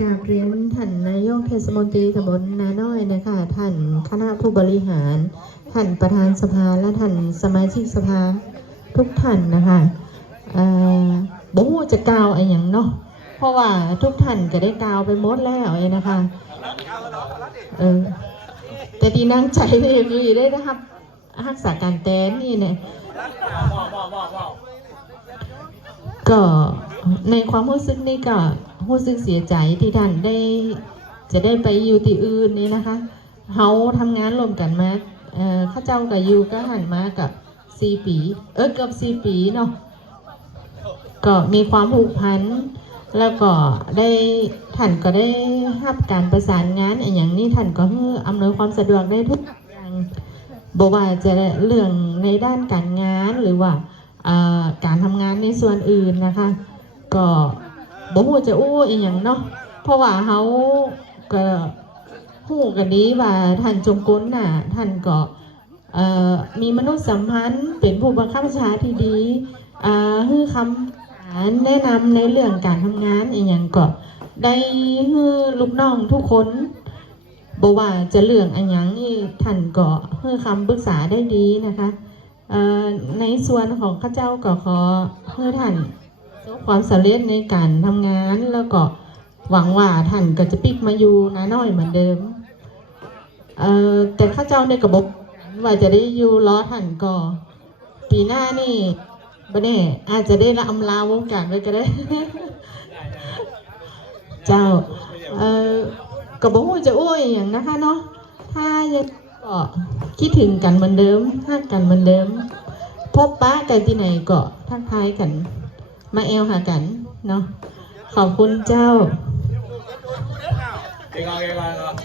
กราบเรียนท่านนายกเทศมนตรีตำบลนาน้อยนะคะท่านคณะผู้บริหารท่านประธานสภาและท่านสมาชิกสภาทุกท่านนะคะบ่ฮู้จะกล่าวอะไรอย่างเนาะเพราะว่าทุกท่านก็ได้กล่าวไปหมดแล้วนะคะแต่ดีนั่งใจเลยมีได้นะครับรักษาการแตนนี่เนี่ยก็ในความรู้สึกนี่ก็รู้สึกเสียใจที่ท่านจะได้ไปอยู่ที่อื่นนี่นะคะเขาทำงานร่วมกันมาข้าเจ้ากับยูก็หันมากับ4 ปีเกือบ4 ปีเนาะก็มีความผูกพันแล้วก็ได้ท่านก็ได้รับการประสานงานอย่างนี้ท่านก็อำนวยความสะดวกได้ทุกอย่างบอกว่าจะเรื่องในด้านการงานหรือว่าการทำงานในส่วนอื่นนะคะก็บ่ฮู้จะอู้อีหยังเนาะเพราะว่าเขาก็ฮู้กันดีว่าท่านจงกลน่ะท่านก็มีมนุษยสัมพันธ์เป็นผู้บังคับบัญชาที่ดีให้คำแนะนำในเรื่องการทำงานอีหยังก็ได้ให้ลูกน้องทุกคนบ่ว่าจะเรื่องอันหยังนี่ท่านก็ให้คำปรึกษาได้ดีนะคะในส่วนของข้าเจ้าก็ขอให้ท่านประสบความสำเร็จในการทำงานแล้วก็หวังว่าท่านก็จะปิกมาอยู่นาน้อยเหมือนเดิมแต่ข้าเจ้าในกระบอกว่าจะได้อยู่ล้อท่านก็ปีหน้านี่บ่แน่อาจจะได้ละอำลาวงการเลยก็ได้ เจ้ากระบอกจะโอ้ยอย่างนะคะเนาะถ้ายังก็คิดถึงกันเหมือนเดิมทักกันเหมือนเดิมพบป้ากันที่ไหนก็ทักทายกันมาแอลหากันเนาะขอบคุณเจ้า